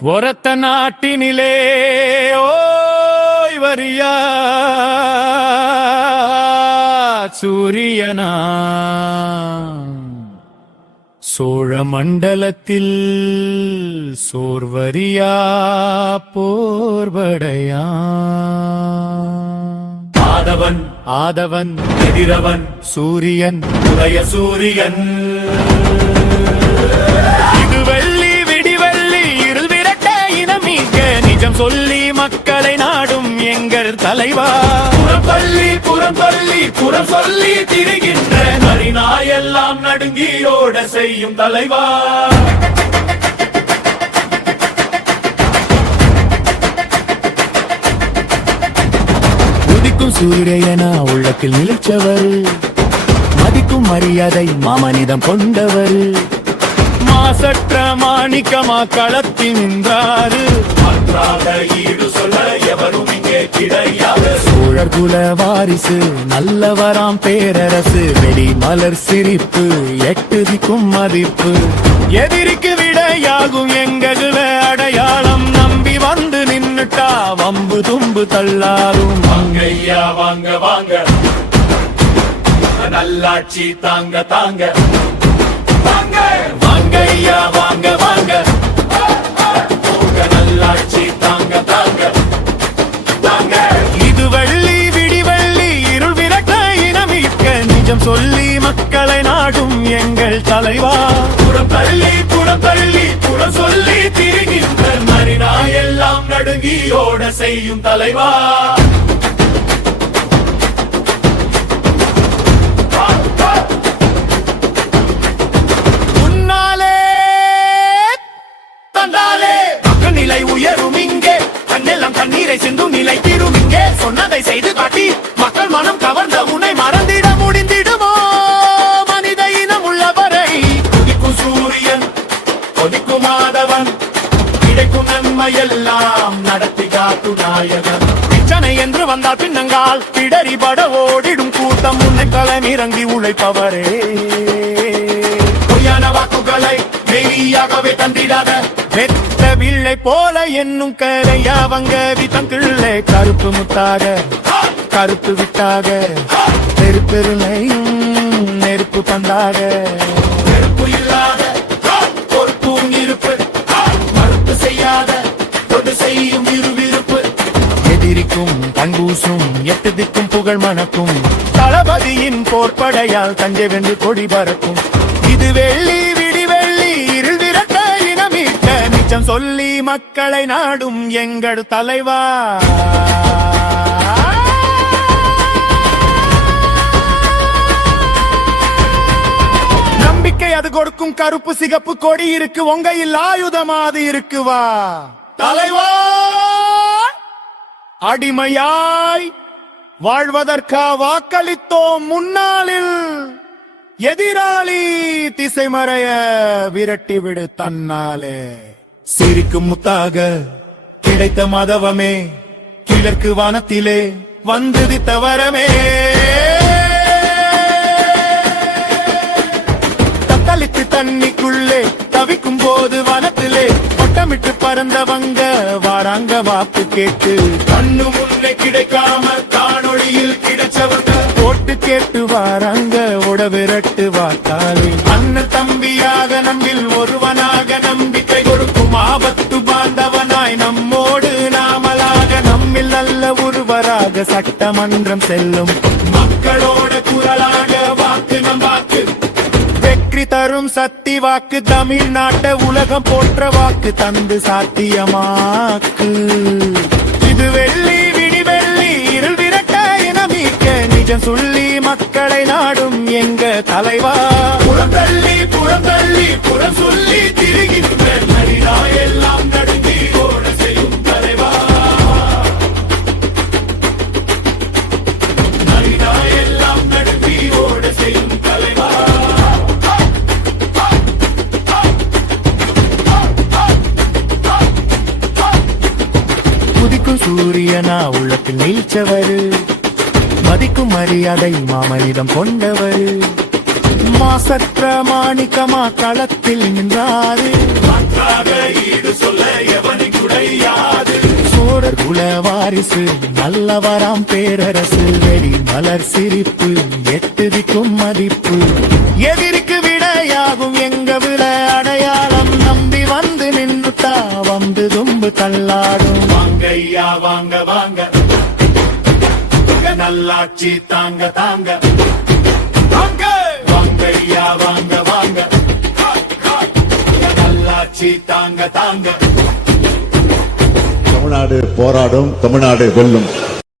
ஒரத்த நாட்டினிலே ஓய் வரியா சூரியனா சோழ மண்டலத்தில் சோர்வரியா போர்வடையா ஆதவன் ஆதவன் எதிரவன் சூரியன் உதய சூரியன் இது வெள்ளி விடிவெள்ளி இருள் விரட்ட இனமீக்க நிஜம் சொல்லி மக்களை நாடும் எங்கள் தலைவா புறம் சொல்லி திரிகின்ற நரிநாயெல்லாம் நடுங்கியோட செய்யும் தலைவா உதிக்கும் சூரியனா உள்ளத்தில் நிலைச்சவர் மதிக்கும் மரியாதை மாமனிதம் கொண்டவர் மாசற்ற மாணிக்கமா களத்தில் நின்றாரு ஈடு சொல்ல எவரும் இங்கே கிடையாது சோழர் குல வாரிசு நல்லவராம் பேரரசு வெடி மலர் சிரிப்பு எட்டு திக்கும் மதிப்பு எதிரிக்கு விடையாகும் எங்ககுல அடையாளம் நம்பி வந்து நின்னுட்டா வம்பு தும்பு தள்ளாரும் வாங்கய்யா வாங்க வாங்க நல்லாட்சி தாங்க தாங்க வாங்கய்யா வாங்க வாங்க நல்லாட்சி தாங்க தாங்க இது வெள்ளி விடிவெள்ளி இருள் விரட்ட இனமீட்க நிஜம் சொல்லி மக்களை நாடும் எங்கள் தலைவா புறம் சொல்லி திரிகின்ற மரிநாயெல்லாம் நடுங்கியோட செய்யும் தலைவா நிலை உயரும் இங்கே கண்ணெல்லாம் கண்ணீரை சிந்தும் நிலை தீரும் இங்கே சொன்னதை செய்து காட்டி மக்கள் மனம் கவர்ந்த உன்னை மறந்திட முடிந்திடுமோ மனித இனம் உள்ளவரை கொதிக்கும் சூரியன் கொதிக்கும் மாதவன் கிடைக்கும் நன்மையெல்லாம் நடத்தி காக்கும் நாயகன் பிரச்சனை என்று வந்தால் பின்னங்கால் பிடரிபட ஓடிடும் கூட்டம் உன்னை களமிறங்கி உழைப்பவரே பொய்யான வாக்குகளை மெய்யாகவே தந்திடாத வெத்த வில்லை போல என்னும் கரையாவங்க விதம் கிள்ளை கருப்பு முத்தாக கருப்பு விட்டாக நெருப்பெருமையும் நெருப்பு பந்தாக நெருப்பு இல்லாத பொறுப்பும் இருப்பு மறுப்பு செய்யாத கொண்டு செய்யும் இருவிருப்பு எதிரிக்கும் கண்கூசும் எட்டு திக்கும் புகழ் மணக்கும் தளபதியின் போர்ப்படையால் தஞ்சை வென்று கொடி பறக்கும் இது வெள்ளி விடிவெள்ளி இருள் விரட்ட இனமீட்க நிஜம் சொல்லி மக்களை நாடும் எங்கள் தலைவா நம்பிக்கை அது கொடுக்கும் கருப்பு சிகப்பு கொடி இருக்கு உங்கையில் ஆயுதமாது இருக்குவா தலைவா அடிமையாய் வாழ்வதற்கா வாக்களித்தோம் முன்னாளில் எதிராளி திசை மறைய விரட்டிவிடு தன்னாலே சிரிக்கும் முத்தாக கிடைத்த மதவமே கிழக்கு வானத்திலே வந்தது தவறமே தத்தளித்து தண்ணிக்குள்ளே தவிக்கும் போது வனத்திலே ஒட்டமிட்டு பறந்தவங்க வாராங்க வாக்கு கேட்டு கண்ணு முன்னே கிடைக்காம காணொளியில் கிடைச்சவங்க போட்டு கேட்டு வாராங்க உட விரட்டு வாத்தாலே அண்ணன் தம்பியாக நம்பில் ஒருவனாக நம்பிக்கை கொடுக்கும் ஆபத்து பாந்தவனாய் நம்மோடு நாமலாக நம்மில் நல்ல ஒருவராக சட்டமன்றம் செல்லும் மக்களோட குரலாக வாக்கு நம் வாக்கு வெற்றி தரும் சக்தி வாக்கு தமிழ்நாட்டை உலகம் போற்ற வாக்கு தந்து சாத்தியமாக்கு இது வெள்ளி விடிவெள்ளி இருள் விரட்ட இனமீட்க நிஜம் சொல்லி மக்களை நாடும் எங்க தலைவா புறம் சொல்லி திரிகின்ற நரிநாயெல்லாம் நடுங்கி ஓட செய்யும் தலைவா நரிநாயெல்லாம் நடுங்கி ஓட செய்யும் தலைவா உதிக்கும் சூரியனா உள்ளத்தில் நீச்சவரு மதிக்கும் மரியாதை மாமனிதம் கொண்டவர் மாசற்ற மாணிக்கமா களத்தில் நின்றாரு நமக்காக ஈடு சொல்ல எவனி குடையாது சோழர் குல வாரிசு நல்லவராம் பேரரசு வெடி மலர் சிரிப்பு எட்டுதிக்கும் மதிப்பு எதிரிக்கு விடையாகும் எங்க விட அடையாளம் நம்பி வந்து நின்னுட்டா வந்து தும்பு தள்ளாடும் வாங்கய்யா வாங்க வாங்க நல்லாட்சி தாங்க தாங்க வாங்கய்யா வாங்க வாங்க நல்லாட்சி தாங்க தாங்க தமிழ்நாடு போராடும், தமிழ்நாடு வெல்லும்.